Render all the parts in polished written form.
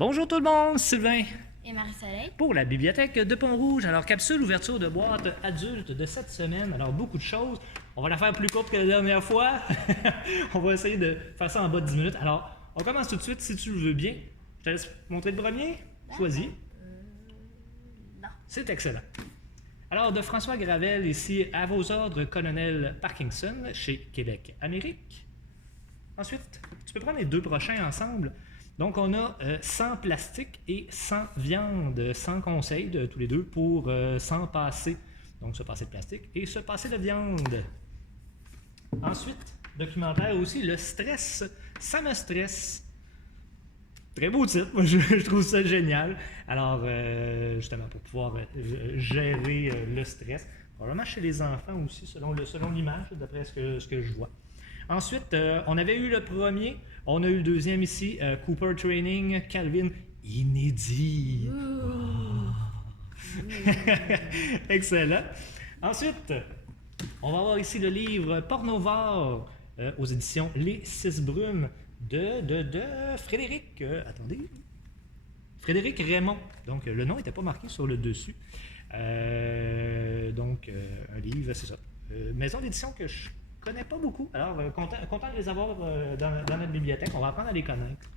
Bonjour tout le monde, Sylvain Et Marie-Soleil. pour la bibliothèque de Pont-Rouge. Alors, capsule ouverture de boîte adulte de cette semaine. Alors, beaucoup de choses. On va la faire plus courte que la dernière fois. On va essayer de faire ça en bas de 10 minutes. Alors, on commence tout de suite si tu le veux bien. Je te laisse montrer le premier. Choisis. Non. C'est excellent. Alors, de François Gravel, ici, à vos ordres, colonel Parkinson, chez Québec Amérique. Ensuite, tu peux prendre les deux prochains ensemble. Donc, on a sans plastique et sans viande, sans conseil de tous les deux pour s'en passer. Donc, se passer de plastique et se passer de viande. Ensuite, documentaire aussi, le stress, ça me stresse. Très beau titre, moi je trouve ça génial. Alors, justement, pour pouvoir gérer le stress, probablement chez les enfants aussi, selon l'image, d'après ce que je vois. Ensuite, on avait eu le premier, on a eu le deuxième ici, Cooper Training, Calvin, inédit. Excellent. Ensuite, on va avoir ici le livre Pornovore aux éditions Les Six Brumes de Frédéric. Frédéric Raymond. Donc, le nom n'était pas marqué sur le dessus. Un livre, c'est ça. Maison d'édition que je connais pas beaucoup. Alors, content de les avoir dans notre bibliothèque. On va apprendre à les connaître.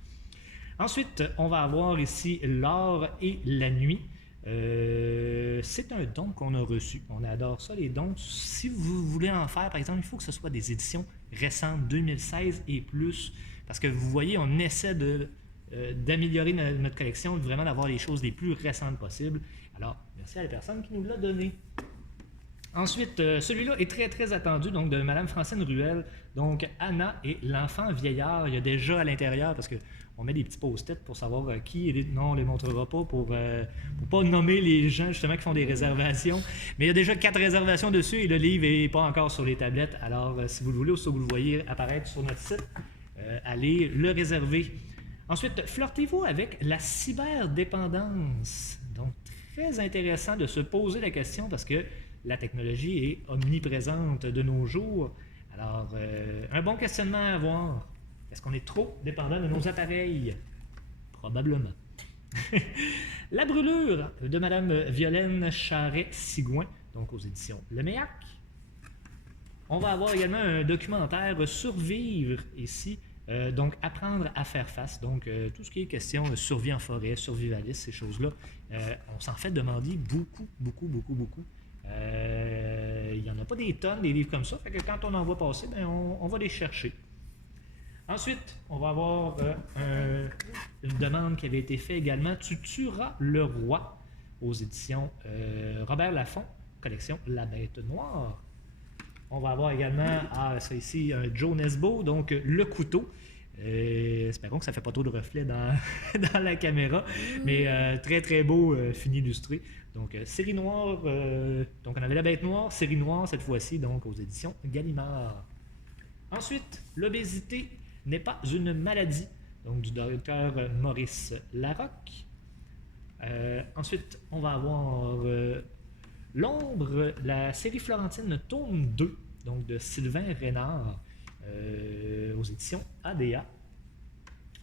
Ensuite, on va avoir ici L'or et la nuit. C'est un don qu'on a reçu. On adore ça, les dons. Si vous voulez en faire, par exemple, il faut que ce soit des éditions récentes, 2016 et plus. Parce que vous voyez, on essaie d'améliorer notre collection, vraiment d'avoir les choses les plus récentes possibles. Alors, merci à la personne qui nous l'a donné. Ensuite, celui-là est très, très attendu, donc de Mme Francine Ruel. Donc, Anna et l'enfant vieillard. Il y a déjà à l'intérieur, parce qu'on met des petits post-it pour savoir qui est. Non, on ne les montrera pas pour pas nommer les gens justement qui font des réservations. Mais il y a déjà 4 réservations dessus et le livre n'est pas encore sur les tablettes. Alors, si vous le voulez ou si vous le voyez apparaître sur notre site, allez le réserver. Ensuite, flirtez-vous avec la cyberdépendance. Donc, très intéressant de se poser la question parce que la technologie est omniprésente de nos jours. Alors, un bon questionnement à avoir. Est-ce qu'on est trop dépendant de nos appareils? Probablement. La brûlure de Mme Violaine Charret-Sigouin, donc aux éditions Le Méac. On va avoir également un documentaire Survivre ici. Donc, apprendre à faire face. Donc, tout ce qui est question de survie en forêt, survivaliste, ces choses-là, on s'en fait demander beaucoup. Il n'y en a pas des tonnes, des livres comme ça. Fait que quand on en voit passer, ben, on va les chercher. Ensuite, on va avoir une demande qui avait été faite également. Tu tueras le roi aux éditions Robert Laffont, collection La Bête Noire. On va avoir également, ça ici, un Joe Nesbo, donc le couteau. Espérons que ça ne fait pas trop de reflets dans la caméra, mais très très beau, fini illustré. Donc série noire, donc on avait La Bête Noire, série noire cette fois-ci, donc aux éditions Gallimard. Ensuite, l'obésité n'est pas une maladie, donc du docteur Maurice Larocque. Ensuite, on va avoir L'ombre, la série Florentine tome 2, donc de Sylvain Reynard, aux éditions ADA.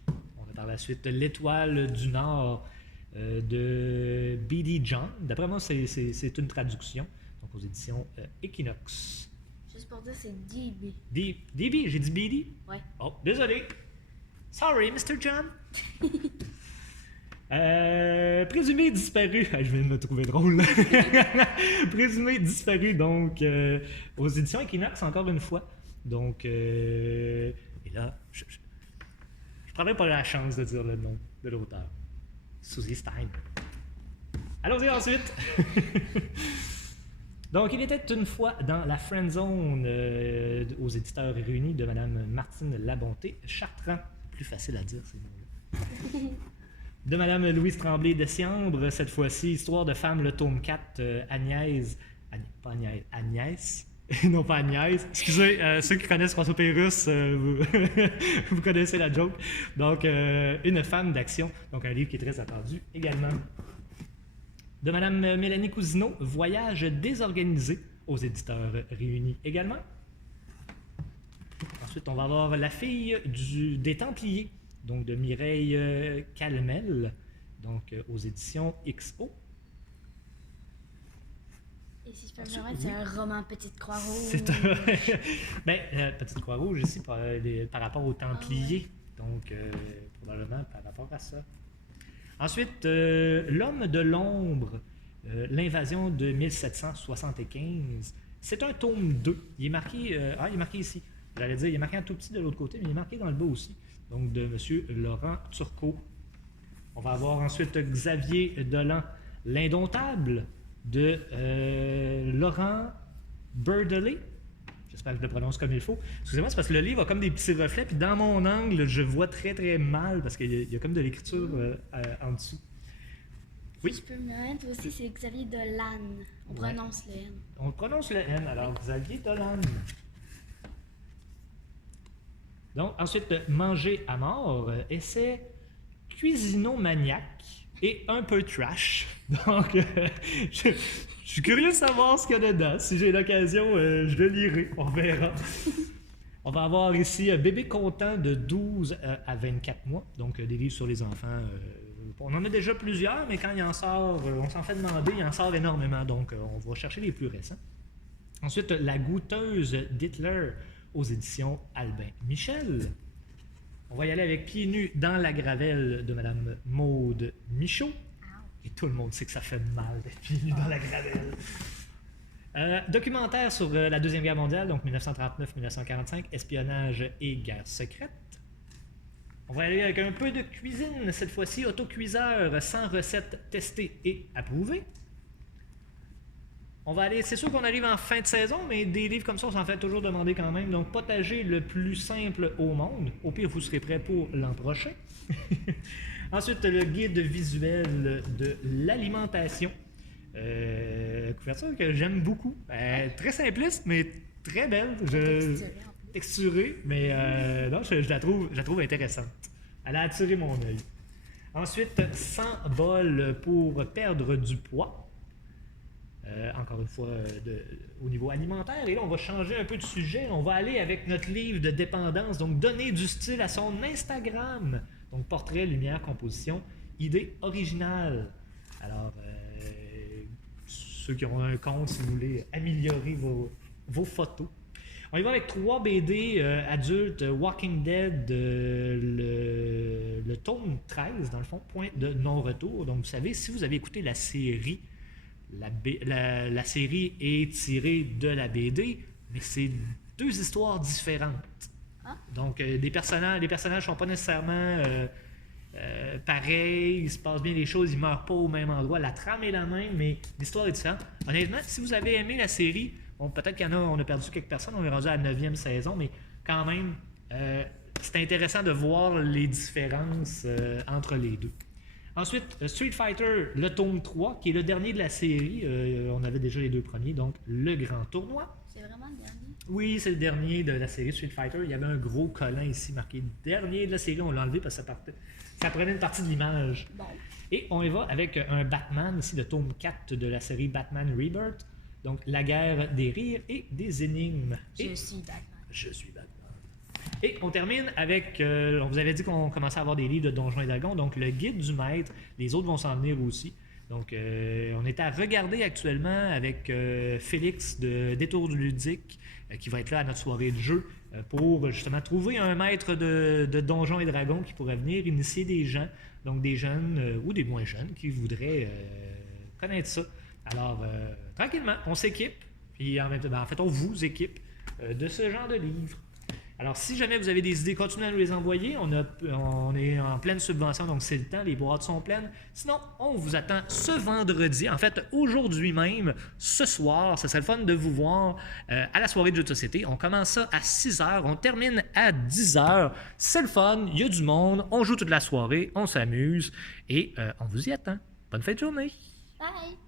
On a par la suite L'Étoile du Nord de B.D. John. D'après moi, c'est une traduction, donc aux éditions Equinox. Juste pour dire, c'est DB. DB, j'ai dit B.D.? Ouais. Oh, désolé. Sorry, Mr. John. Présumé disparu. Je viens de me trouver drôle. Présumé disparu, donc, aux éditions Equinox, encore une fois. Donc, et là, je prendrai pas la chance de dire le nom de l'auteur. Suzy Stein. Allons-y ensuite. Donc, il était une fois dans la Friend Zone aux éditeurs réunis de Mme Martine Labonté Chartrand. Plus facile à dire, ces mots-là. De Mme Louise Tremblay de Siambre, cette fois-ci, Histoire de femme, le tome 4, Agnès. Non, pas Agnès. Excusez, ceux qui connaissent François Pérusse, vous connaissez la joke. Donc, Une femme d'action, donc un livre qui est très attendu également. De Mme Mélanie Cousineau, Voyage désorganisé, aux éditeurs réunis également. Ensuite, on va avoir La fille des Templiers, donc de Mireille Calmel, donc aux éditions XO. Et si je peux me permettre, c'est un roman Petite Croix-Rouge. C'est un... Petite Croix-Rouge ici par rapport aux Templiers, donc probablement par rapport à ça. Ensuite, L'Homme de l'Ombre, l'invasion de 1775. C'est un tome 2. Il est marqué, il est marqué ici. J'allais dire, il est marqué un tout petit de l'autre côté, mais il est marqué dans le bas aussi. Donc, de M. Laurent Turcot. On va avoir ensuite Xavier Dolan, L'Indomptable, de Laurent Berdeley. J'espère que je le prononce comme il faut. Excusez-moi, c'est parce que le livre a comme des petits reflets, puis dans mon angle, je vois très très mal parce qu'il y a comme de l'écriture en dessous. Oui. Si je peux me permettre aussi, c'est Xavier Dolan. On prononce le N. On prononce le N, alors Xavier Dolan. Donc, ensuite, Manger à mort, essai cuisinomaniaque et un peu trash. Donc, je suis curieux de savoir ce qu'il y a dedans. Si j'ai l'occasion, je le lirai. On verra. On va avoir ici Bébé content de 12 à 24 mois. Donc, des livres sur les enfants. On en a déjà plusieurs, mais quand il en sort, on s'en fait demander, il en sort énormément. Donc, on va chercher les plus récents. Ensuite, La goûteuse d'Hitler aux éditions Albin Michel. On va y aller avec Pieds nus dans la gravelle de Mme Maude Michaud. Et tout le monde sait que ça fait mal d'être pieds nus dans la gravelle. Documentaire sur la Deuxième Guerre mondiale, donc 1939-1945, espionnage et guerre secrète. On va aller avec un peu de cuisine, cette fois-ci, autocuiseur, 100 recettes testées et approuvées. On va aller, c'est sûr qu'on arrive en fin de saison, mais des livres comme ça, on s'en fait toujours demander quand même. Donc, Potager le plus simple au monde. Au pire, vous serez prêts pour l'an prochain. Ensuite, le guide visuel de l'alimentation. Couverture que j'aime beaucoup. Très simpliste, mais très belle. Texturée, mais non, je la trouve intéressante. Elle a attiré mon œil. Ensuite, 100 bols pour perdre du poids. Encore une fois, au niveau alimentaire. Et là, on va changer un peu de sujet. On va aller avec notre livre de dépendance. Donc, donner du style à son Instagram. Donc, portrait, lumière, composition, idée originale. Alors, ceux qui ont un compte, si vous voulez améliorer vos photos. On y va avec 3 BD adultes, Walking Dead, le tome 13, dans le fond, point de non-retour. Donc, vous savez, si vous avez écouté la série, la série est tirée de la BD, mais c'est 2 histoires différentes. Donc, les personnages ne sont pas nécessairement pareils, il se passe bien les choses, ils ne meurent pas au même endroit. La trame est la même, mais l'histoire est différente. Honnêtement, si vous avez aimé la série, bon, peut-être qu'il y en a, on a perdu quelques personnes, on est rendu à la 9e saison, mais quand même, c'est intéressant de voir les différences entre les deux. Ensuite, Street Fighter, le tome 3, qui est le dernier de la série. On avait déjà les 2 premiers, donc le grand tournoi. C'est vraiment le dernier? Oui, c'est le dernier de la série Street Fighter. Il y avait un gros collant ici marqué dernier de la série. On l'a enlevé parce que ça prenait une partie de l'image. Bon. Et on y va avec un Batman, ici le tome 4 de la série Batman Rebirth. Donc, la guerre des rires et des énigmes. Je suis Batman. Je suis Batman. Et on termine avec, on vous avait dit qu'on commençait à avoir des livres de Donjons et Dragons, donc le guide du maître, les autres vont s'en venir aussi. Donc on est à regarder actuellement avec Félix de Détour du ludique, qui va être là à notre soirée de jeu, pour justement trouver un maître de Donjons et Dragons qui pourrait venir initier des gens, donc des jeunes ou des moins jeunes qui voudraient connaître ça. Alors, tranquillement, on s'équipe, puis en fait, on vous équipe de ce genre de livres. Alors, si jamais vous avez des idées, continuez à nous les envoyer. On est en pleine subvention, donc c'est le temps, les boîtes sont pleines. Sinon, on vous attend ce vendredi, en fait, aujourd'hui même, ce soir. Ça serait le fun de vous voir à la soirée de jeux de société. On commence ça à 6h, on termine à 10h. C'est le fun, il y a du monde, on joue toute la soirée, on s'amuse et on vous y attend. Bonne fin de journée! Bye!